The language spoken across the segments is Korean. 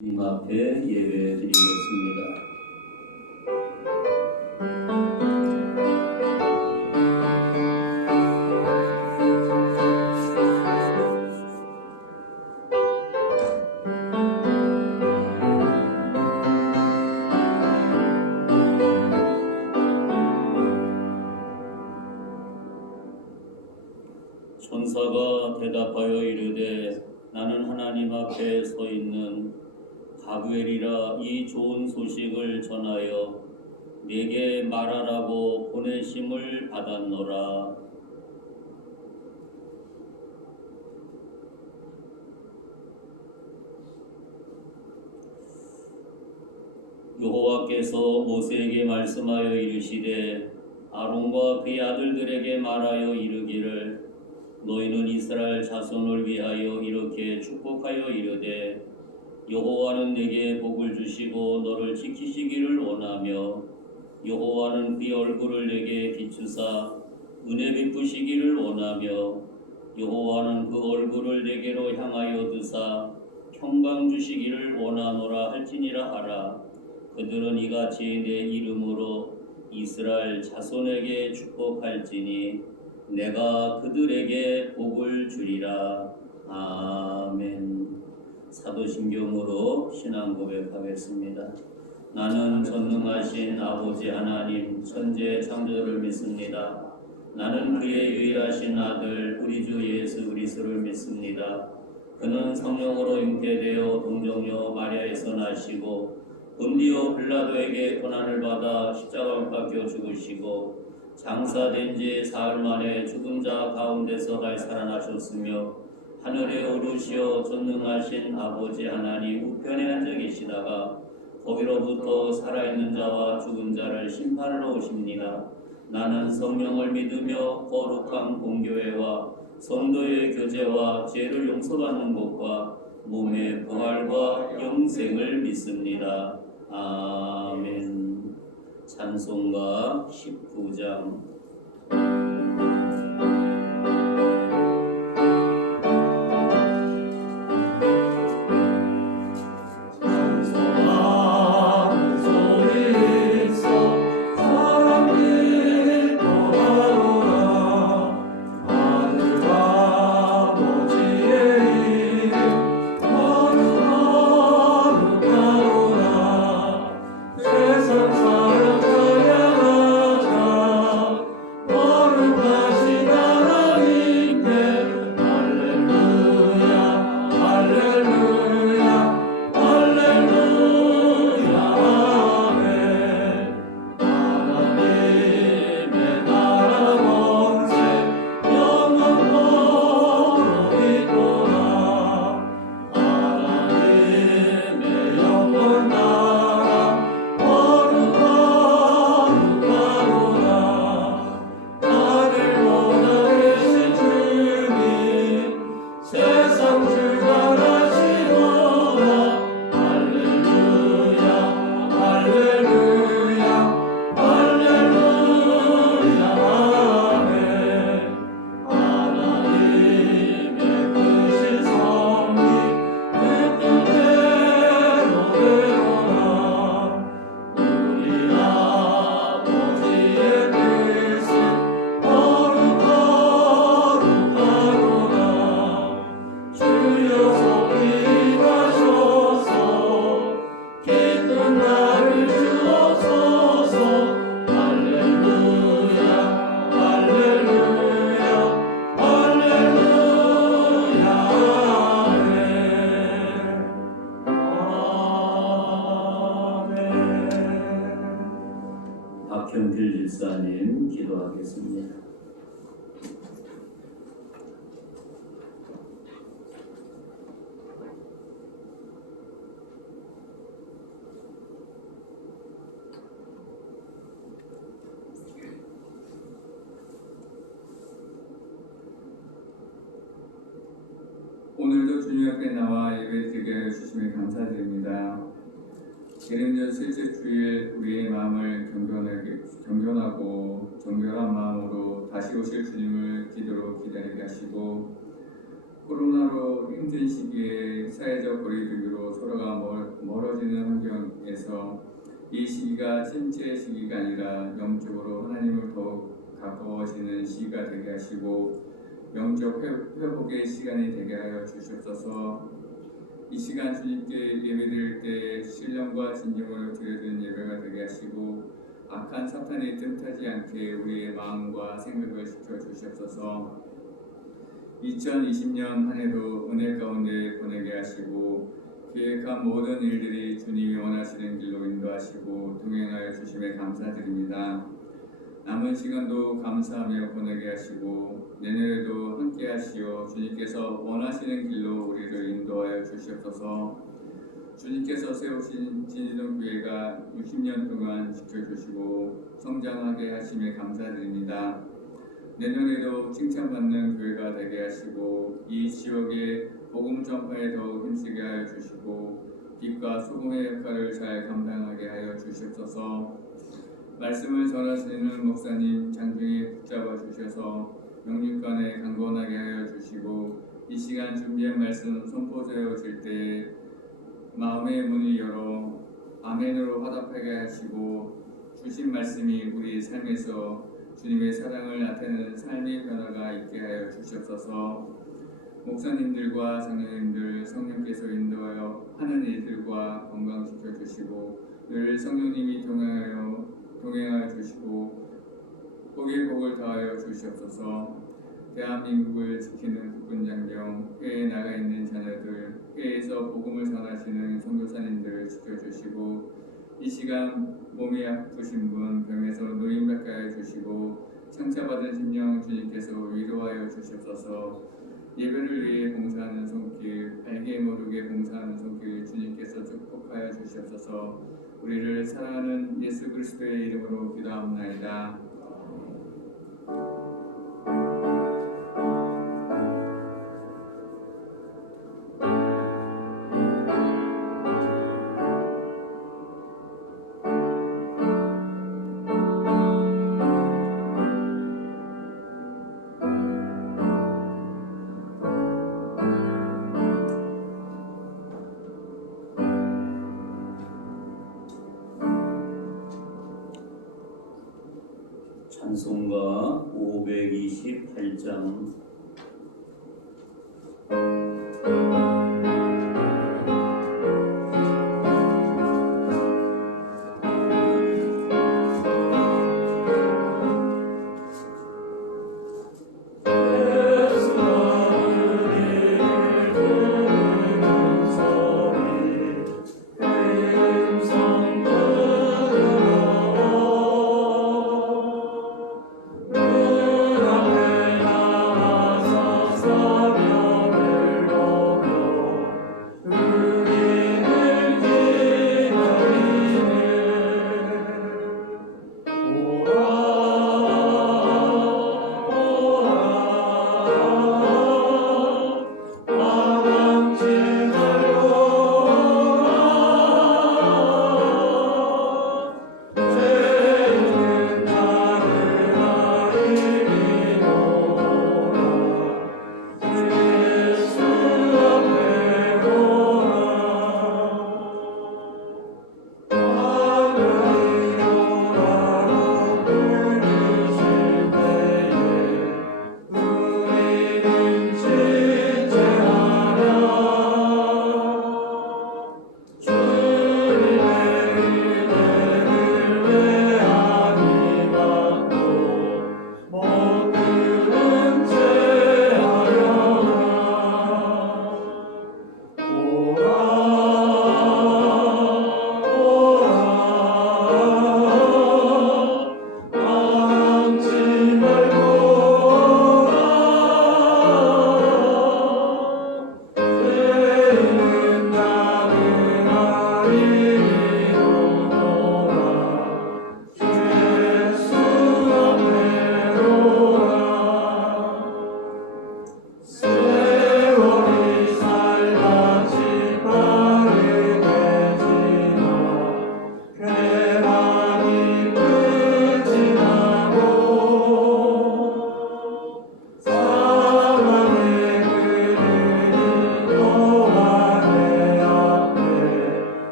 주님 앞에 예배 드리겠습니다. 천사가 대답하여 이르되 나는 하나님 앞에 서 있는 가브엘이라 이 좋은 소식을 전하여 내게 말하라고 보내심을 받았노라. 여호와께서 모세에게 말씀하여 이르시되 아론과 그의 아들들에게 말하여 이르기를 너희는 이스라엘 자손을 위하여 이렇게 축복하여 이르되 여호와는 내게 복을 주시고 너를 지키시기를 원하며 여호와는 그의 얼굴을 내게 비추사 은혜 베푸시기를 원하며 여호와는 그 얼굴을 내게로 향하여 드사 평강 주시기를 원하노라 할지니라 하라. 그들은 이같이 내 이름으로 이스라엘 자손에게 축복할지니 내가 그들에게 복을 주리라. 아멘. 사도신경으로 신앙 고백하겠습니다. 나는 전능하신 아버지 하나님 천재 창조를 믿습니다. 나는 그의 유일하신 아들 우리 주 예수 그리스도를 믿습니다. 그는 성령으로 잉태되어 동정녀 마리아에서 나시고 본디오 빌라도에게 고난을 받아 십자가에 박혀 죽으시고 장사된 지 사흘 만에 죽은 자 가운데서 살아나셨으며 하늘에 오르시어 전능하신 아버지 하나님 우편에 앉아 계시다가 거기로부터 살아있는 자와 죽은 자를 심판하러 오십니다. 나는 성령을 믿으며 거룩한 공교회와 성도의 교제와 죄를 용서받는 것과 몸의 부활과 영생을 믿습니다. 아멘. 찬송가 19장. 박현필 집사님 기도하겠습니다. 오늘도 주님 앞에 나와 예배드리게 해주심에 감사드립니다. 예рем년 셋째 주일 우리의 마음을 경건하고 정결한 마음으로 다시 오실 주님을 기도로 기다리게 하시고 코로나로 힘든 시기에 사회적 거리두기로 서로가 멀어지는 환경에서 이 시기가 침체의 시기가 아니라 영적으로 하나님을 더욱 가까워지는 시기가 되게 하시고 영적 회복의 시간이 되게 하여 주시옵소서. 이 시간 주님께 예배드릴 때 신령과 진정으로 드려지는 예배가 되게 하시고 악한 사탄이 틈타지 않게 우리의 마음과 생각을 지켜주시옵소서. 2020년 한 해도 은혜 가운데 보내게 하시고 계획한 모든 일들이 주님이 원하시는 길로 인도하시고 동행하여 주심에 감사드립니다. 남은 시간도 감사하며 보내게 하시고 내년에도 함께 하시어 주님께서 원하시는 길로 우리를 인도하여 주시옵소서. 주님께서 세우신 진리동 교회가 60년 동안 지켜주시고 성장하게 하심에 감사드립니다. 내년에도 칭찬받는 교회가 되게 하시고 이 지역의 복음 전파에 더욱 힘쓰게 하여 주시고 빛과 소금의 역할을 잘 감당하게 하여 주시옵소서. 말씀을 전하시는 목사님 장중에 붙잡아 주셔서 영육간에 강건하게 하여 주시고 이 시간 준비한 말씀 선포되어질 때 마음의 문을 열어 아멘으로 화답하게 하시고 주신 말씀이 우리 삶에서 주님의 사랑을 나타내는 삶의 변화가 있게 하여 주시옵소서. 목사님들과 장로님들 성령께서 인도하여 하는 일들과 건강시켜 주시고 늘 성령님이 동행하여 주시고 복의 복을 다하여 주시옵소서. 대한민국을 지키는 국군장병, 해외에 나가 있는 자녀들, 해외에서 복음을 전하시는 선교사님들을 지켜주시고 이 시간 몸이 아프신 분 병에서 노임받게 하여 주시고 상처받은 심령 주님께서 위로하여 주시옵소서. 예배를 위해 봉사하는 손길, 알게 모르게 봉사하는 손길 주님께서 축복하여 주시옵소서. 우리를 사랑하는 예수 그리스도의 이름으로 기도합나이다. 찬송가 528장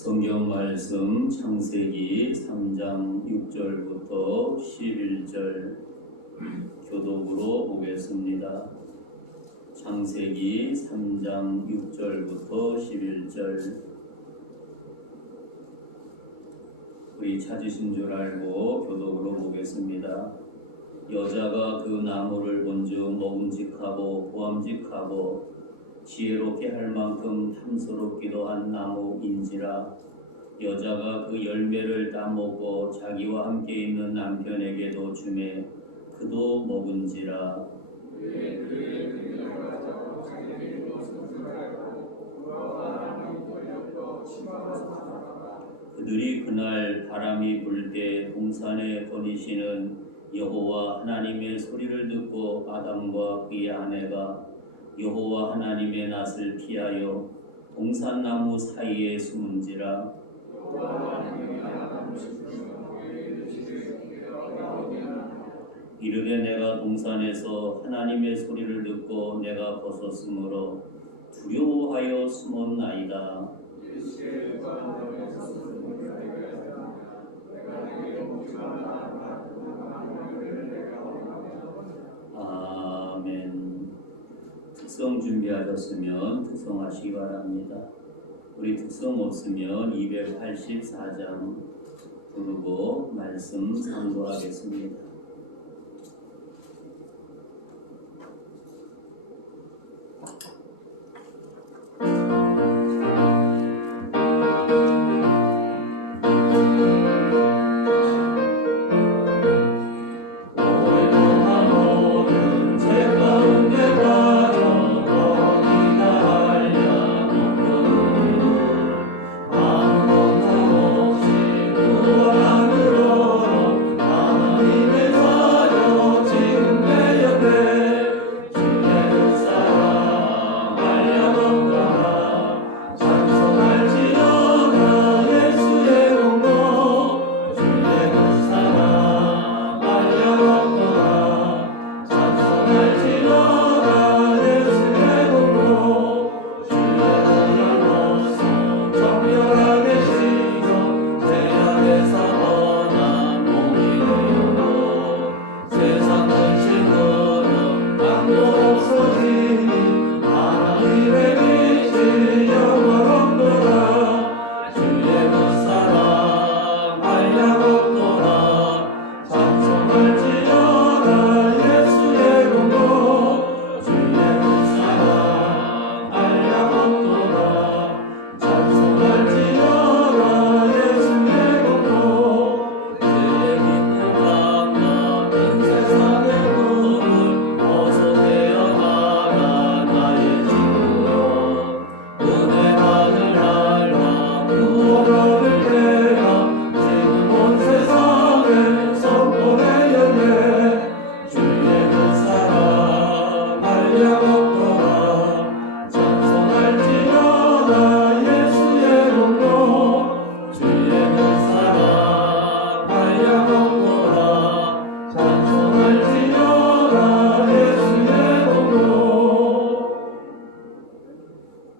성경 말씀 창세기 3장 6절부터 11절 교독으로 보겠습니다. 창세기 3장 6절부터 11절. 우리 찾으신 줄 알고 교독으로 보겠습니다. 여자가 그 나무를 본즉 먹음직하고 보암직하고 지혜롭게 할 만큼 탐스럽기도 한 나무인지라. 여자가 그 열매를 따먹고 자기와 함께 있는 남편에게도 주매 그도 먹은지라. 그들이 그날 바람이 불 때 동산에 거니시는 여호와 하나님의 소리를 듣고 아담과 그의 아내가 여호와 하나님의 낯을 피하여 동산나무 사이에 숨은지라. 이르되 내가 동산에서 하나님의 소리를 듣고 내가 벗었으므로 두려워하여 숨었나이다. 아멘. 특성 준비하셨으면 특성하시기 바랍니다. 우리 특성 없으면 284장 부르고 말씀 상고하겠습니다.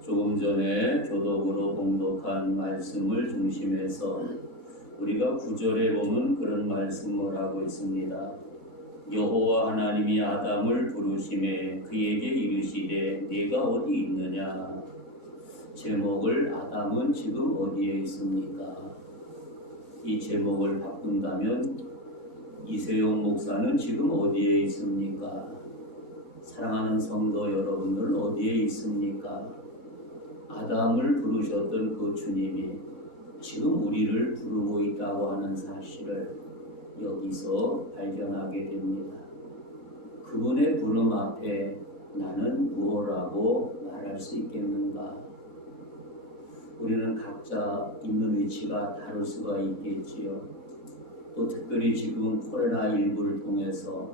조금 전에 교독으로 봉독한 말씀을 중심해서 우리가 9절에 보면 그런 말씀을 하고 있습니다. 여호와 하나님이 아담을 부르시매 그에게 이르시되 네가 어디 있느냐. 제목을 아담은 지금 어디에 있습니까? 이 제목을 바꾼다면 이세용 목사는 지금 어디에 있습니까? 사랑하는 성도 여러분들 어디에 있습니까? 아담을 부르셨던 그 주님이 지금 우리를 부르고 있다고 하는 사실을 여기서 발견하게 됩니다. 그분의 부름 앞에 나는 무엇라고 말할 수 있겠는가? 우리는 각자 있는 위치가 다를 수가 있겠지요. 또 특별히 지금 코로나19를 통해서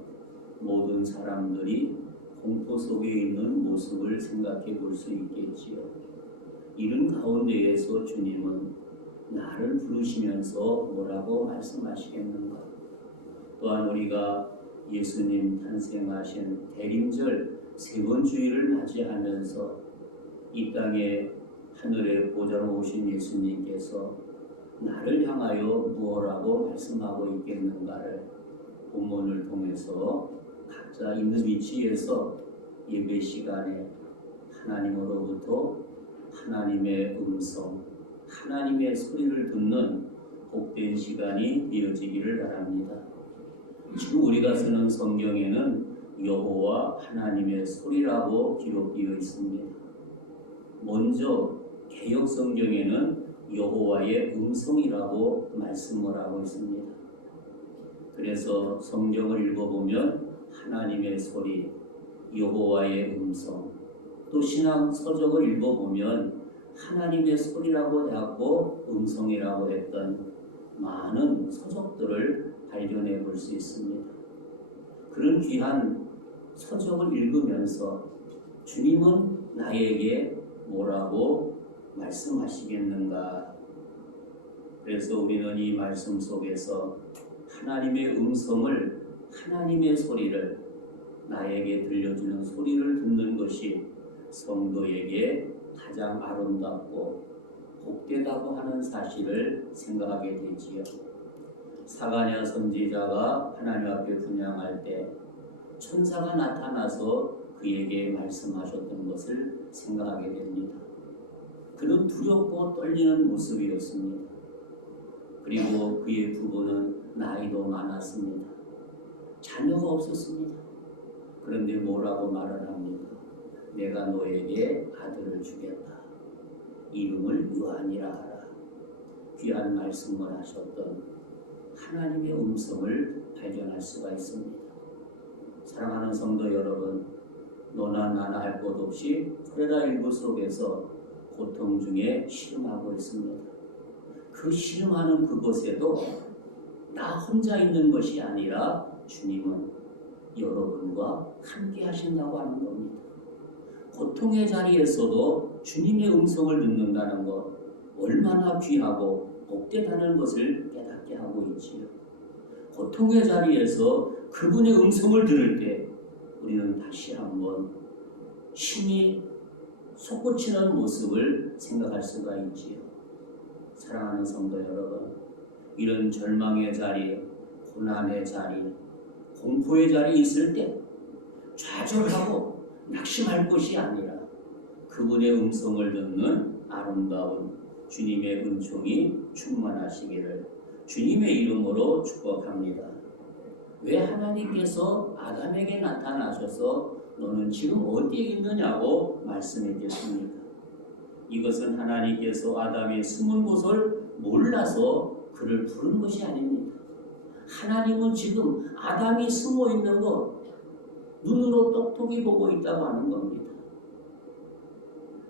모든 사람들이 공포 속에 있는 모습을 생각해 볼 수 있겠지요. 이런 가운데에서 주님은 나를 부르시면서 뭐라고 말씀하시겠는가? 또한 우리가 예수님 탄생하신 대림절 세 번 주일을 맞이하면서 이 땅에 하늘의 보좌로 오신 예수님께서 나를 향하여 무엇라고 말씀하고 있겠는가를 본문을 통해서 각자 있는 위치에서 예배 시간에 하나님으로부터 하나님의 음성, 하나님의 소리를 듣는 복된 시간이 되어지기를 바랍니다. 지금 우리가 쓰는 성경에는 여호와 하나님의 소리라고 기록되어 있습니다. 먼저 개역 성경에는 여호와의 음성이라고 말씀을 하고 있습니다. 그래서 성경을 읽어보면 하나님의 소리, 여호와의 음성, 또 신앙 서적을 읽어보면 하나님의 소리라고 하고 음성이라고 했던 많은 서적들을 발견해 볼 수 있습니다. 그런 귀한 서적을 읽으면서 주님은 나에게 뭐라고 말씀하시겠는가? 그래서 우리는 이 말씀 속에서 하나님의 음성을, 하나님의 소리를, 나에게 들려주는 소리를 듣는 것이 성도에게 가장 아름답고 복되다고 하는 사실을 생각하게 되지요. 사가랴 선지자가 하나님 앞에 분향할 때 천사가 나타나서 그에게 말씀하셨던 것을 생각하게 됩니다. 그는 두렵고 떨리는 모습이었습니다. 그리고 그의 부부는 나이도 많았습니다. 자녀가 없었습니다. 그런데 뭐라고 말을 합니까? 내가 너에게 아들을 주겠다. 이름을 요한이라 하라. 귀한 말씀을 하셨던 하나님의 음성을 발견할 수가 있습니다. 사랑하는 성도 여러분, 너나 나나 할 것 없이 코레라19 속에서 고통 중에 시름하고 있습니다. 그 시름하는 그곳에도 나 혼자 있는 것이 아니라 주님은 여러분과 함께 하신다고 하는 겁니다. 고통의 자리에서도 주님의 음성을 듣는다는 것 얼마나 귀하고 복되다는 것을 깨닫게 하고 있지요. 고통의 자리에서 그분의 음성을 들을 때 우리는 다시 한번 힘이 솟구치는 모습을 생각할 수가 있지요. 사랑하는 성도 여러분, 이런 절망의 자리, 고난의 자리, 공포의 자리에 있을 때 좌절하고 낙심할 것이 아니라 그분의 음성을 듣는 아름다운 주님의 은총이 충만하시기를 주님의 이름으로 축복합니다. 왜 하나님께서 아담에게 나타나셔서 너는 지금 어디에 있느냐고 말씀했겠습니까? 이것은 하나님께서 아담이 숨은 곳을 몰라서 그를 부른 것이 아닙니다. 하나님은 지금 아담이 숨어 있는 것 눈으로 똑똑히 보고 있다고 하는 겁니다.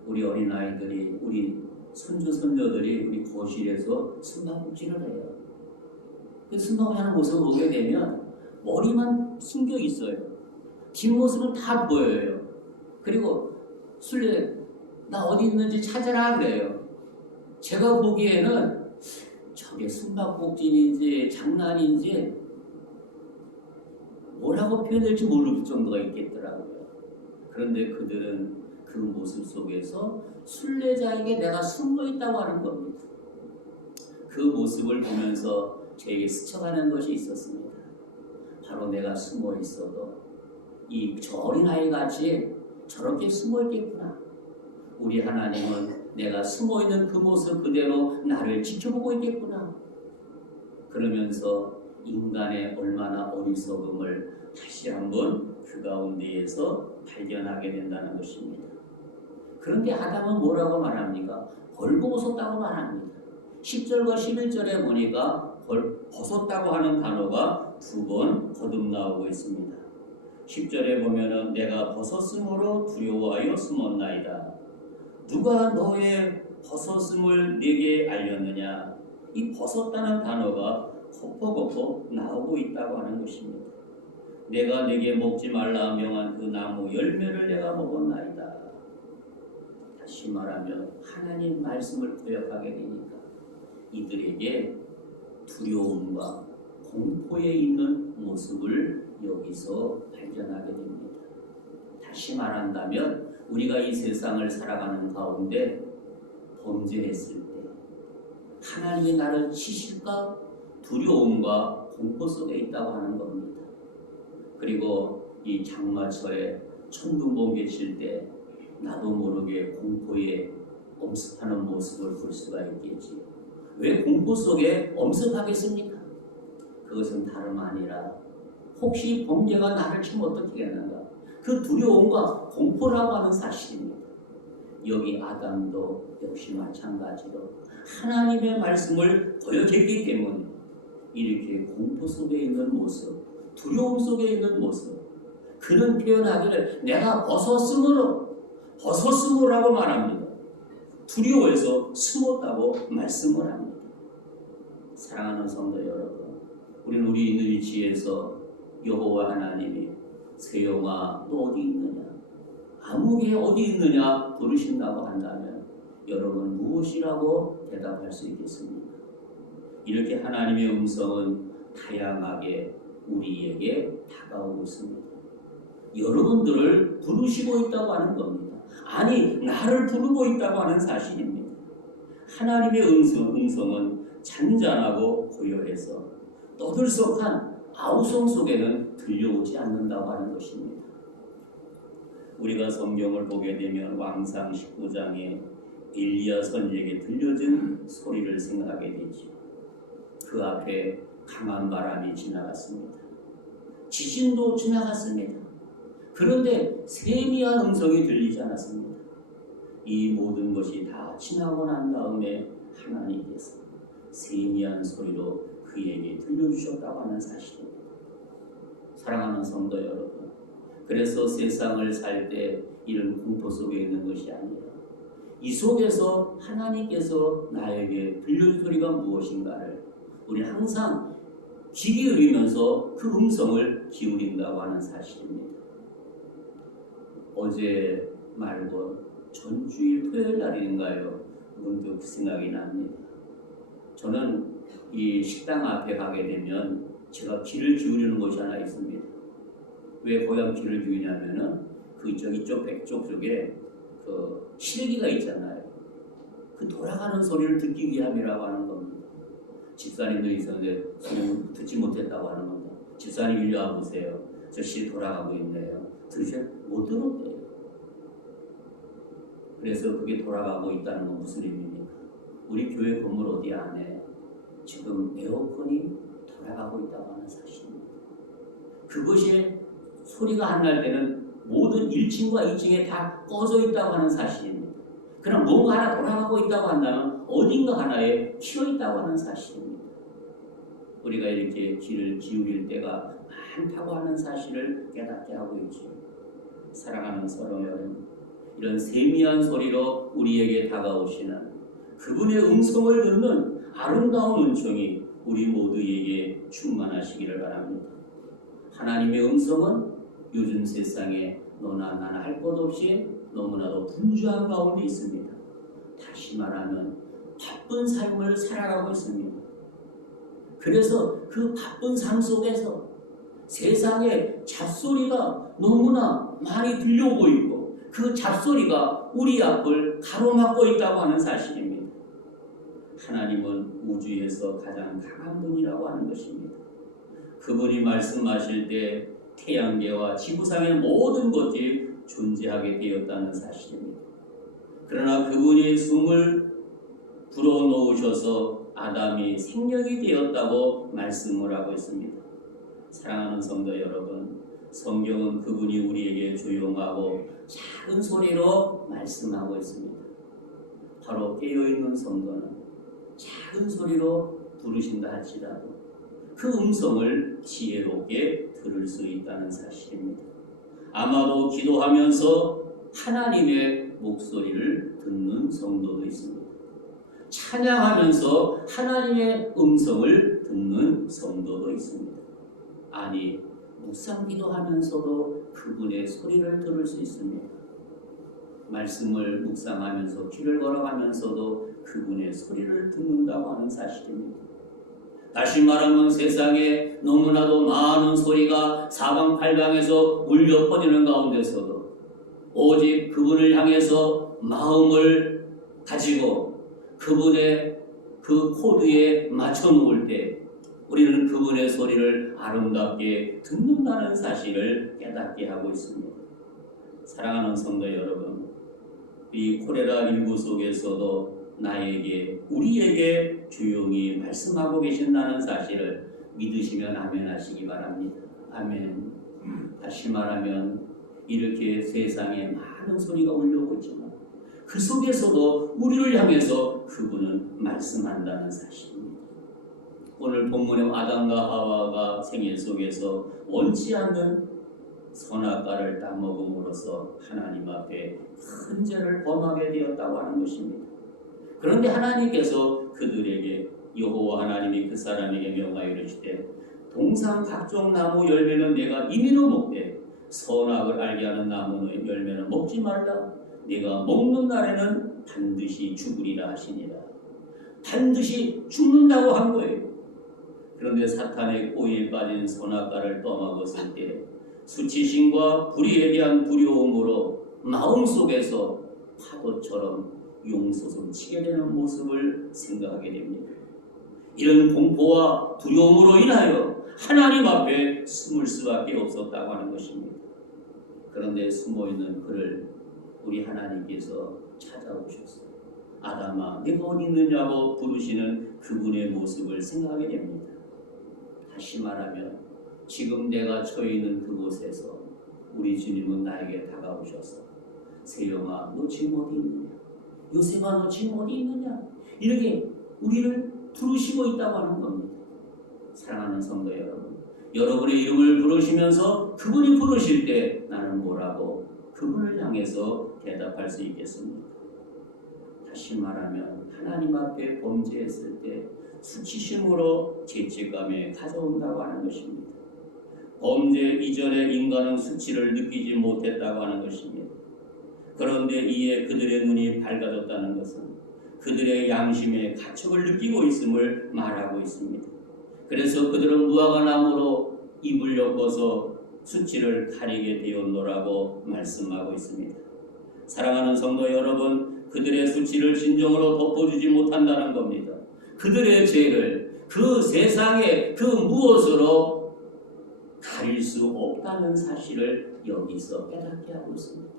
우리 어린아이들이, 우리 손주, 손녀들이 우리 거실에서 숨바꼭질을 해요. 그 숨바꼭질하는 모습을 보게 되면 머리만 숨겨 있어요. 뒷모습은 다 보여요. 그리고 술래 나 어디 있는지 찾아라 그래요. 제가 보기에는 저게 숨바꼭질인지 장난인지 뭐라고 표현할지 모를 정도가 있겠더라고요. 그런데 그들은 그 모습 속에서 순례자에게 내가 숨어 있다고 하는 겁니다. 그 모습을 보면서 저에게 스쳐가는 것이 있었습니다. 바로 내가 숨어 있어도 저 어린아이 같이 저렇게 숨어 있겠구나. 우리 하나님은 내가 숨어 있는 그 모습 그대로 나를 지켜보고 있겠구나. 그러면서 인간의 얼마나 어리석음을 다시 한번 그 가운데에서 발견하게 된다는 것입니다. 그런데 아담은 뭐라고 말합니까? 벌거벗었다고 말합니다. 10절과 11절에 보니까 벗었다고 하는 단어가 2번 거듭나오고 있습니다. 10절에 보면은 내가 벗었으므로 두려워하여 숨었나이다. 누가 너의 벗었음을 내게 알렸느냐? 이 벗었다는 단어가 거포거포 나오고 있다고 하는 것입니다. 내가 내게 먹지 말라 명한 그 나무 열매를 내가 먹었나이다. 다시 말하면 하나님 말씀을 고역하게 되니까 이들에게 두려움과 공포에 있는 모습을 여기서 발견하게 됩니다. 다시 말한다면 우리가 이 세상을 살아가는 가운데 범죄했을 때 하나님이 나를 치실까 두려움과 공포 속에 있다고 하는 겁니다. 그리고 이 장마철에 천둥 번개 칠 때 나도 모르게 공포에 엄습하는 모습을 볼 수가 있겠지. 왜 공포 속에 엄습하겠습니까? 그것은 다름 아니라 혹시 번개가 나를 치면 어떻게 하는가, 그 두려움과 공포라고 하는 사실입니다. 여기 아담도 역시 마찬가지로 하나님의 말씀을 거역했기 때문에 이렇게 공포 속에 있는 모습, 두려움 속에 있는 모습, 그는 표현하기를 내가 벗었으므라고 말합니다. 두려워해서 숨었다고 말씀을 합니다. 사랑하는 성도 여러분, 우리는 우리 있는 위치에서 여호와 하나님이 세용아 너 어디 있느냐, 아무개 어디 있느냐 부르신다고 한다면 여러분 무엇이라고 대답할 수 있겠습니까? 이렇게 하나님의 음성은 다양하게 우리에게 다가오고 있습니다. 여러분들을 부르시고 있다고 하는 겁니다. 아니, 나를 부르고 있다고 하는 사실입니다. 하나님의 음성은 잔잔하고 고요해서 떠들썩한 아우성 속에는 들려오지 않는다고 하는 것입니다. 우리가 성경을 보게 되면 왕상 19장에 엘리야 선지에게 들려진 소리를 생각하게 되죠. 그 앞에 강한 바람이 지나갔습니다. 지진도 지나갔습니다. 그런데 세미한 음성이 들리지 않았습니다. 이 모든 것이 다 지나고 난 다음에 하나님께서 세미한 소리로 그에게 들려주셨다고 하는 사실입니다. 사랑하는 성도 여러분, 그래서 세상을 살 때 이런 공포 속에 있는 것이 아니라 이 속에서 하나님께서 나에게 들려준 소리가 무엇인가를 우리 항상 귀 기울이면서 그 음성을 기울인다고 하는 사실입니다. 어제 말고 전주일 토요일 날인가요? 문득 생각이 납니다. 저는 이 식당 앞에 가게 되면 제가 귀를 기울이는 곳이 하나 있습니다. 왜 거기 귀를 기울이냐면은 이쪽 백쪽 쪽에 그 실기가 있잖아요. 그 돌아가는 소리를 듣기 위함이라고 하는 겁니다. 집사님도 있었는데 소리를 듣지 못했다고 하는 겁니다. 집사님 일로 와보세요. 저 실 돌아가고 있네요. 못 들었대요. 그래서 그게 돌아가고 있다는 건 무슨 의미입니까? 우리 교회 건물 어디 안에 지금 에어컨이 돌아가고 있다고 하는 사실입니다. 그것이 소리가 안 날 때는 모든 1층과 2층에 다 꺼져 있다고 하는 사실입니다. 그럼 뭔가 하나 돌아가고 있다고 한다면 어딘가 하나에 튀어 있다고 하는 사실입니다. 우리가 이렇게 귀를 기울일 때가 많다고 하는 사실을 깨닫게 하고 있죠. 사랑하는 서로 여러분, 이런 세미한 소리로 우리에게 다가오시는 그분의 음성을 듣는 아름다운 은총이 우리 모두에게 충만하시기를 바랍니다. 하나님의 음성은 요즘 세상에 너나 나나 할 것 없이 너무나도 분주한 가운데 있습니다. 다시 말하면 바쁜 삶을 살아가고 있습니다. 그래서 그 바쁜 삶 속에서 세상의 잡소리가 너무나 많이 들려오고 있고 그 잡소리가 우리 앞을 가로막고 있다고 하는 사실입니다. 하나님은 우주에서 가장 강한 분이라고 하는 것입니다. 그분이 말씀하실 때 태양계와 지구상의 모든 것이 존재하게 되었다는 사실입니다. 그러나 그분이 숨을 불어넣으셔서 아담이 생명이 되었다고 말씀을 하고 있습니다. 사랑하는 성도 여러분, 성경은 그분이 우리에게 조용하고 작은 소리로 말씀하고 있습니다. 바로 깨어있는 성도는 작은 소리로 부르신다 할지라도 그 음성을 지혜롭게 들을 수 있다는 사실입니다. 아마도 기도하면서 하나님의 목소리를 듣는 성도도 있습니다. 찬양하면서 하나님의 음성을 듣는 성도도 있습니다. 아니, 묵상 기도하면서도 그분의 소리를 들을 수 있습니다. 말씀을 묵상하면서 귀를 걸어가면서도 그분의 소리를 듣는다고 하는 사실입니다. 다시 말하면 세상에 너무나도 많은 소리가 사방팔방에서 울려 퍼지는 가운데서도 오직 그분을 향해서 마음을 가지고 그분의 그 코드에 맞춰 놓을 때 우리는 그분의 소리를 아름답게 듣는다는 사실을 깨닫게 하고 있습니다. 사랑하는 성도 여러분, 이 코레라19 속에서도 나에게, 우리에게 조용히 말씀하고 계신다는 사실을 믿으시면 아멘 하시기 바랍니다. 아멘. 다시 말하면 이렇게 세상에 많은 소리가 울려오고 있지만 그 속에서도 우리를 향해서 그분은 말씀한다는 사실입니다. 오늘 본문의 아담과 하와가 생애 속에서 원치 않는 선악과를 따먹음으로써 하나님 앞에 큰 죄를 범하게 되었다고 하는 것입니다. 그런데 하나님께서 그들에게, 여호와 하나님이 그 사람에게 명하여 이르시되 동산 각종 나무 열매는 내가 임의로 먹되 선악을 알게 하는 나무의 열매는 먹지 말라. 내가 먹는 날에는 반드시 죽으리라 하시니라. 반드시 죽는다고 한 거예요. 그런데 사탄의 꼬리에 빠진 선악과를 떠먹었을 때 수치심과 불의에 대한 두려움으로 마음속에서 파도처럼 용솟음 치게 되는 모습을 생각하게 됩니다. 이런 공포와 두려움으로 인하여 하나님 앞에 숨을 수밖에 없었다고 하는 것입니다. 그런데 숨어있는 그를 우리 하나님께서 찾아오셨어요. 아담아, 네가 어디 있느냐고 부르시는 그분의 모습을 생각하게 됩니다. 다시 말하면 지금 내가 처해 있는 그곳에서 우리 주님은 나에게 다가오셔서 세영아, 너 지금 어디 있느냐? 요셉아, 너 지금 어디 있느냐? 이렇게 우리를 부르시고 있다고 하는 겁니다. 사랑하는 성도 여러분, 여러분의 이름을 부르시면서 그분이 부르실 때 나는 뭐라고 그분을 향해서 대답할 수 있겠습니까? 다시 말하면 하나님 앞에 범죄했을 때 수치심으로 죄책감에 가져온다고 하는 것입니다. 범죄 이전에 인간은 수치를 느끼지 못했다고 하는 것입니다. 그런데 이에 그들의 눈이 밝아졌다는 것은 그들의 양심의 가책을 느끼고 있음을 말하고 있습니다. 그래서 그들은 무화과 나무로 입을 엮어서 수치를 가리게 되었노라고 말씀하고 있습니다. 사랑하는 성도 여러분, 그들의 수치를 진정으로 덮어주지 못한다는 겁니다. 그들의 죄를 그 세상의 그 무엇으로 가릴 수 없다는 사실을 여기서 깨닫게 하고 있습니다.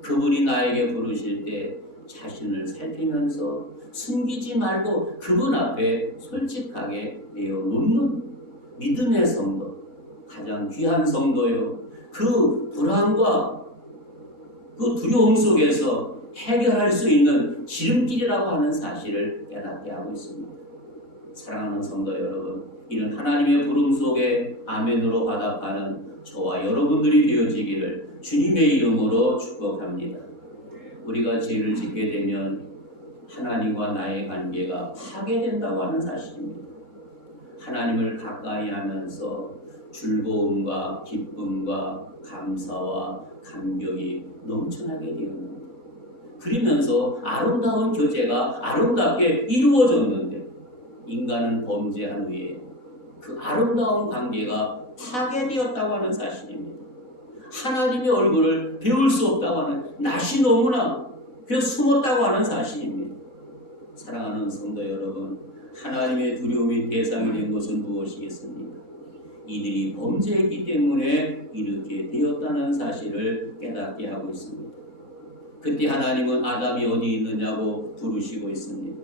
그분이 나에게 부르실 때 자신을 살피면서 숨기지 말고 그분 앞에 솔직하게 내어놓는 믿음의 성도, 가장 귀한 성도요. 그 불안과 그 두려움 속에서 해결할 수 있는 지름길이라고 하는 사실을 깨닫게 하고 있습니다. 사랑하는 성도 여러분, 이런 하나님의 부름 속에 아멘으로 화답하는 저와 여러분들이 되어지기를 주님의 이름으로 축복합니다. 우리가 죄를 짓게 되면 하나님과 나의 관계가 파괴된다고 하는 사실입니다. 하나님을 가까이 하면서 즐거움과 기쁨과 감사와 감격이 넘쳐나게 되었는데, 그러면서 아름다운 교제가 아름답게 이루어졌는데 인간은 범죄한 후에 그 아름다운 관계가 파괴되었다고 하는 사실입니다. 하나님의 얼굴을 배울 수 없다고 하는, 낯이 너무나 그래서 숨었다고 하는 사실입니다. 사랑하는 성도 여러분, 하나님의 두려움이 대상이 된 것은 무엇이겠습니까? 이들이 범죄했기 때문에 이렇게 되었다는 사실을 깨닫게 하고 있습니다. 그때 하나님은 아담이 어디 있느냐고 부르시고 있습니다.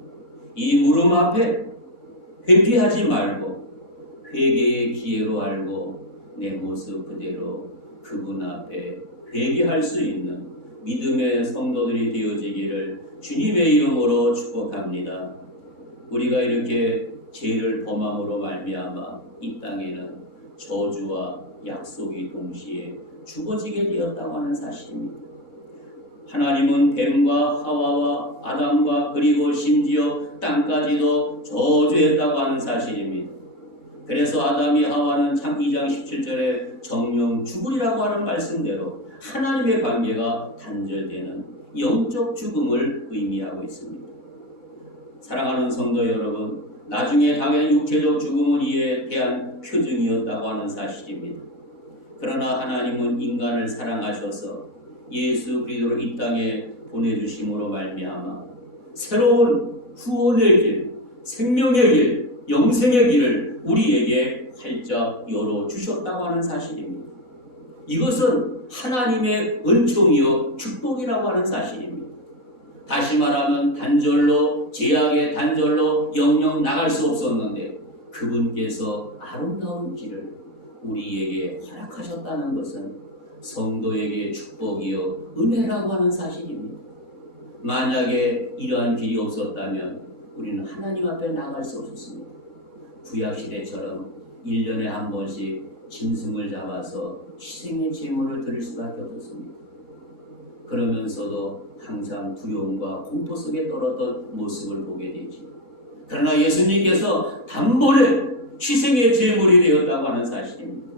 이 물음 앞에 회개하지 말고 회개의 기회로 알고 내 모습 그대로 그분 앞에 회개할 수 있는 믿음의 성도들이 되어지기를 주님의 이름으로 축복합니다. 우리가 이렇게 죄를 범함으로 말미암아 이 땅에는 저주와 약속이 동시에 주어지게 되었다고 하는 사실입니다. 하나님은 뱀과 하와와 아담과 그리고 심지어 땅까지도 저주했다고 하는 사실입니다. 그래서 아담이 하와는 창 2장 17절에 정령 죽으리라고 하는 말씀대로 하나님의 관계가 단절되는 영적 죽음을 의미하고 있습니다. 사랑하는 성도 여러분, 나중에 당연히 육체적 죽음은 이에 대한 표징이었다고 하는 사실입니다. 그러나 하나님은 인간을 사랑하셔서 예수 그리스도를 이 땅에 보내주심으로 말미암아 새로운 구원의 길, 생명의 길, 영생의 길을 우리에게 활짝 열어주셨다고 하는 사실입니다. 이것은 하나님의 은총이요 축복이라고 하는 사실입니다. 다시 말하면 단절로, 제약의 단절로 영영 나갈 수 없었는데 그분께서 아름다운 길을 우리에게 허락하셨다는 것은 성도에게 축복이요 은혜라고 하는 사실입니다. 만약에 이러한 길이 없었다면 우리는 하나님 앞에 나갈 수 없었습니다. 구약시대처럼 1년에 한 번씩 짐승을 잡아서 희생의 제물을 드릴 수밖에 없었습니다. 그러면서도 항상 두려움과 공포 속에 떨었던 모습을 보게 되지. 그러나 예수님께서 단번에 희생의 제물이 되었다고 하는 사실입니다.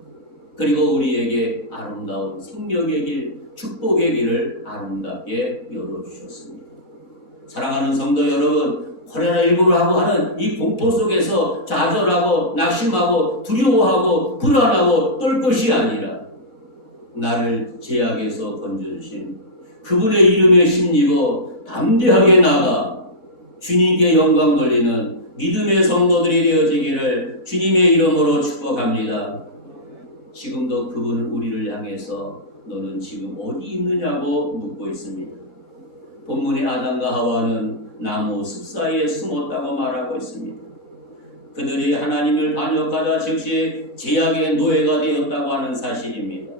그리고 우리에게 아름다운 생명의 길, 축복의 길을 아름답게 열어주셨습니다. 사랑하는 성도 여러분, 코로나19로 하고 하는 이 공포 속에서 좌절하고 낙심하고 두려워하고 불안하고 떨 것이 아니라 나를 제약에서 건져주신 그분의 이름에 힘입어 담대하게 나가 주님께 영광 돌리는 믿음의 성도들이 되어지기를 주님의 이름으로 축복합니다. 지금도 그분은 우리를 향해서 너는 지금 어디 있느냐고 묻고 있습니다. 본문의 아담과 하와는 나무 숲 사이에 숨었다고 말하고 있습니다. 그들이 하나님을 반역하자 즉시 제약의 노예가 되었다고 하는 사실입니다.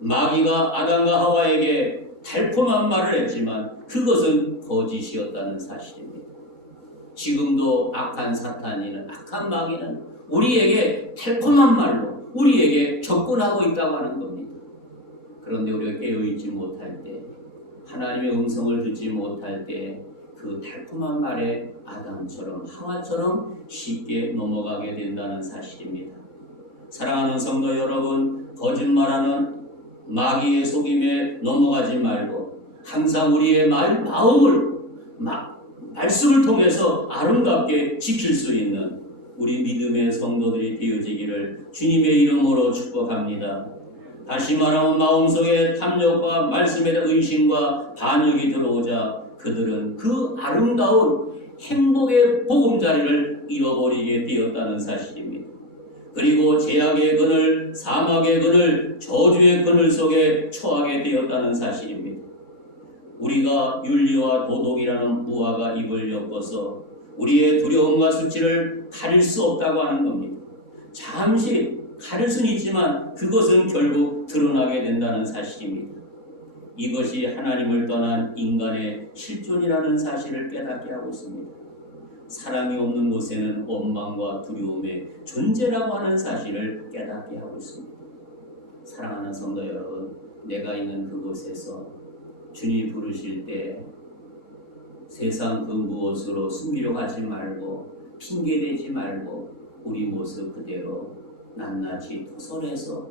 마귀가 아담과 하와에게 달콤한 말을 했지만 그것은 거짓이었다는 사실입니다. 지금도 악한 사탄이는, 악한 마귀는 우리에게 달콤한 말로 우리에게 접근하고 있다고 하는 겁니다. 그런데 우리가 깨어있지 못할 때, 하나님의 음성을 듣지 못할 때 그 달콤한 말에 아담처럼 하와처럼 쉽게 넘어가게 된다는 사실입니다. 사랑하는 성도 여러분, 거짓말하는 마귀의 속임에 넘어가지 말고 항상 우리의 마음을 말씀을 통해서 아름답게 지킬 수 있는 우리 믿음의 성도들이 되어지기를 주님의 이름으로 축복합니다. 다시 말하면 마음속에 탐욕과 말씀에 대한 의심과 반역이 들어오자 그들은 그 아름다운 행복의 보금자리를 잃어버리게 되었다는 사실입니다. 그리고 제약의 그늘, 사막의 그늘, 저주의 그늘 속에 처하게 되었다는 사실입니다. 우리가 윤리와 도덕이라는 무화과 잎을 엮어서 우리의 두려움과 수치를 가릴 수 없다고 하는 겁니다. 잠시 가릴 수는 있지만 그것은 결국 드러나게 된다는 사실입니다. 이것이 하나님을 떠난 인간의 실존이라는 사실을 깨닫게 하고 있습니다. 사랑이 없는 곳에는 원망과 두려움의 존재라고 하는 사실을 깨닫게 하고 있습니다. 사랑하는 성도 여러분, 내가 있는 그곳에서 주님이 부르실 때 세상 그 무엇으로 숨기려고 하지 말고 핑계대지 말고 우리 모습 그대로 낱낱이 토설해서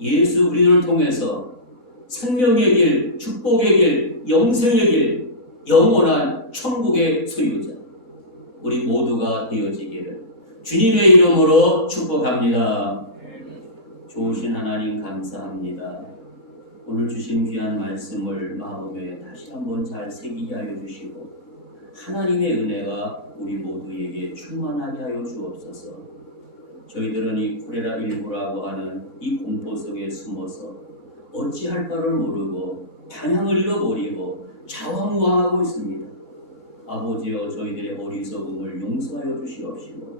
예수 그리스도를 통해서 생명의 길, 축복의 길, 영생의 길, 영원한 천국의 소유자 우리 모두가 되어지기를 주님의 이름으로 축복합니다. 좋으신 하나님 감사합니다. 오늘 주신 귀한 말씀을 마음에 다시 한번 잘 새기게 하여 주시고 하나님의 은혜가 우리 모두에게 충만하게 하여 주옵소서. 저희들은 이 코레라19라고 하는 이 공포 속에 숨어서 어찌할까를 모르고 방향을 잃어버리고 자황무황하고 있습니다. 아버지여, 저희들의 어리석음을 용서하여 주시옵시고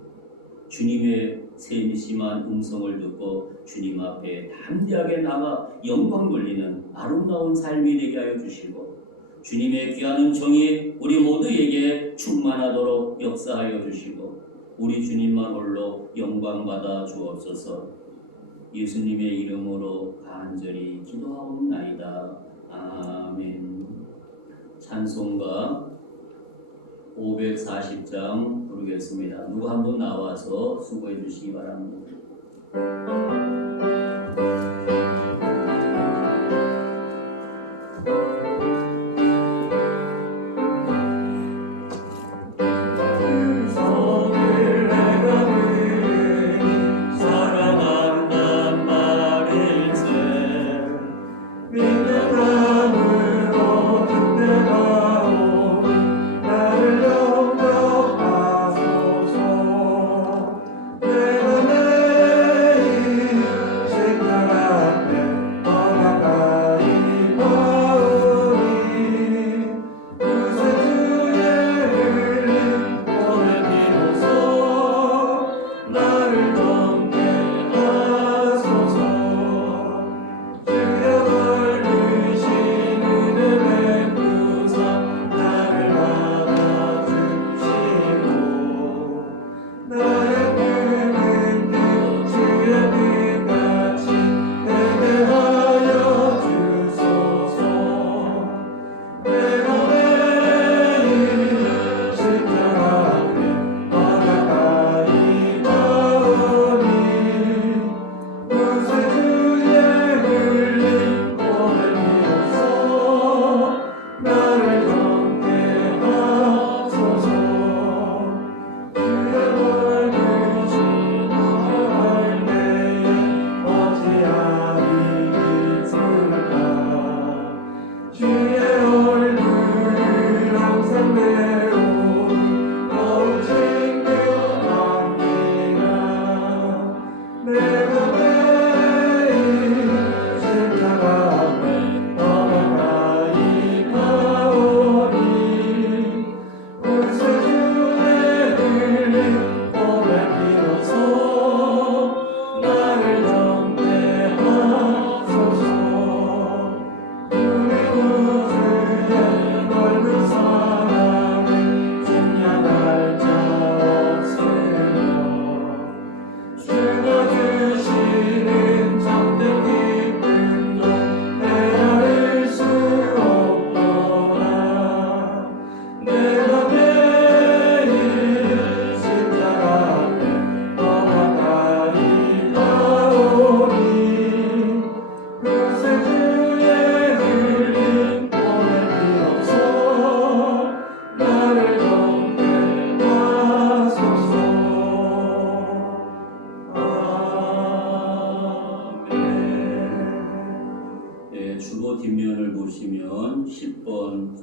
주님의 세미심한 음성을 듣고 주님 앞에 담대하게 나가 영광 돌리는 아름다운 삶이 되게 하여 주시고 주님의 귀한 은총이 우리 모두에게 충만하도록 역사하여 주시고 우리 주님만 홀로 영광 받아 주옵소서. 예수님의 이름으로 간절히 기도하옵나이다. 아멘. 찬송가 540장 부르겠습니다. 누구 한 분 나와서 수고해 주시기 바랍니다. 믿음으로 등대하오 나를 영광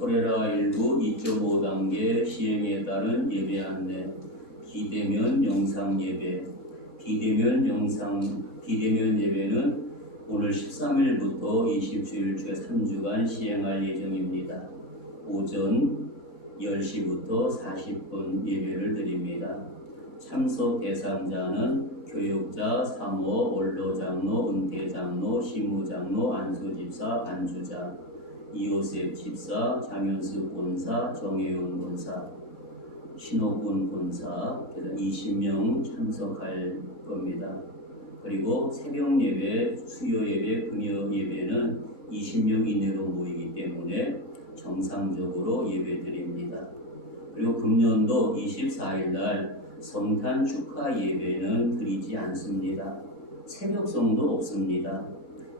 토레라 일부 2.5단계 시행에 따른 예배 안내, 비대면 영상 예배, 비대면 예배는 오늘 13일부터 20주일 주 3주간 시행할 예정입니다. 오전 10시부터 40분 예배를 드립니다. 참석 대상자는 교육자, 사모, 원로장로, 은퇴장로, 시무장로, 안수집사, 반주자, 이호셉 집사, 장윤수 본사, 정혜윤 본사, 신호군 본사, 20명 참석할 겁니다. 그리고 새벽 예배, 수요 예배, 금요 예배는 20명 이내로 모이기 때문에 정상적으로 예배 드립니다. 그리고 금년도 24일 날 성탄 축하 예배는 드리지 않습니다. 새벽성도 없습니다.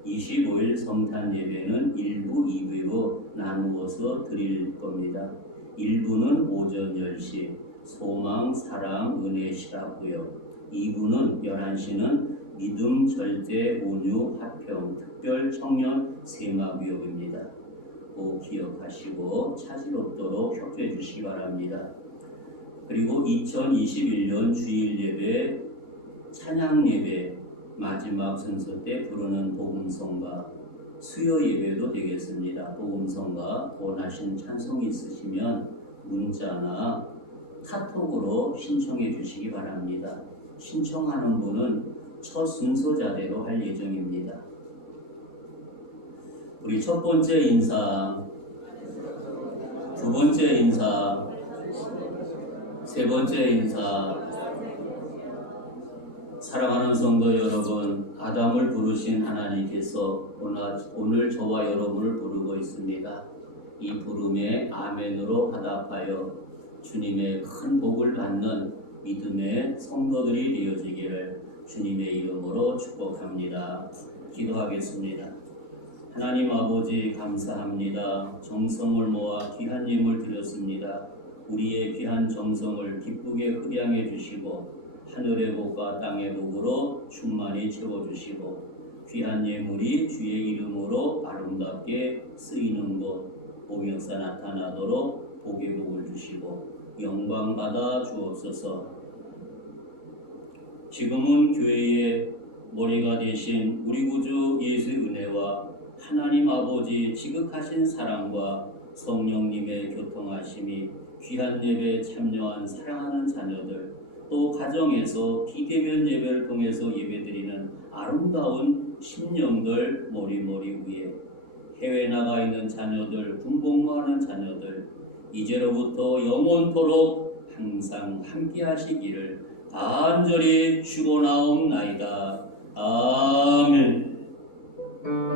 25일 성탄 예배는 1부, 2부로 나누어서 드릴 겁니다. 1부는 오전 10시 소망, 사랑, 은혜 시라고요. 2부는 11시는 믿음, 절제, 온유, 화평, 특별 청년 세마구역입니다. 꼭 기억하시고 차질 없도록 협조해 주시기 바랍니다. 그리고 2021년 주일 예배, 찬양 예배 마지막 순서 때 부르는 복음성가, 수요 예배도 되겠습니다. 복음성가 원하시는 찬송이 있으시면 문자나 카톡으로 신청해 주시기 바랍니다. 신청하는 분은 첫 순서자대로 할 예정입니다. 우리 첫 번째 인사, 두 번째 인사, 세 번째 인사. 사랑하는 성도 여러분, 아담을 부르신 하나님께서 오늘 저와 여러분을 부르고 있습니다. 이 부름에 아멘으로 화답하여 주님의 큰 복을 받는 믿음의 성도들이 되어지기를 주님의 이름으로 축복합니다. 기도하겠습니다. 하나님 아버지 감사합니다. 정성을 모아 귀한 예물 드렸습니다. 우리의 귀한 정성을 기쁘게 흡양해 주시고 하늘의 복과 땅의 복으로 충만히 채워주시고 귀한 예물이 주의 이름으로 아름답게 쓰이는 곳 복역사 나타나도록 복의 복을 주시고 영광 받아 주옵소서. 지금은 교회의 머리가 되신 우리 구주 예수의 은혜와 하나님 아버지 지극하신 사랑과 성령님의 교통하심이 귀한 예배에 참여한 사랑하는 자녀들, 또 가정에서 비대면 예배를 통해서 예배드리는 아름다운 심령들 모리모리 위에 해외 나가 있는 자녀들, 군복무하는 자녀들, 이제로부터 영원토록 항상 함께 하시기를 간절히 축원하옵나이다.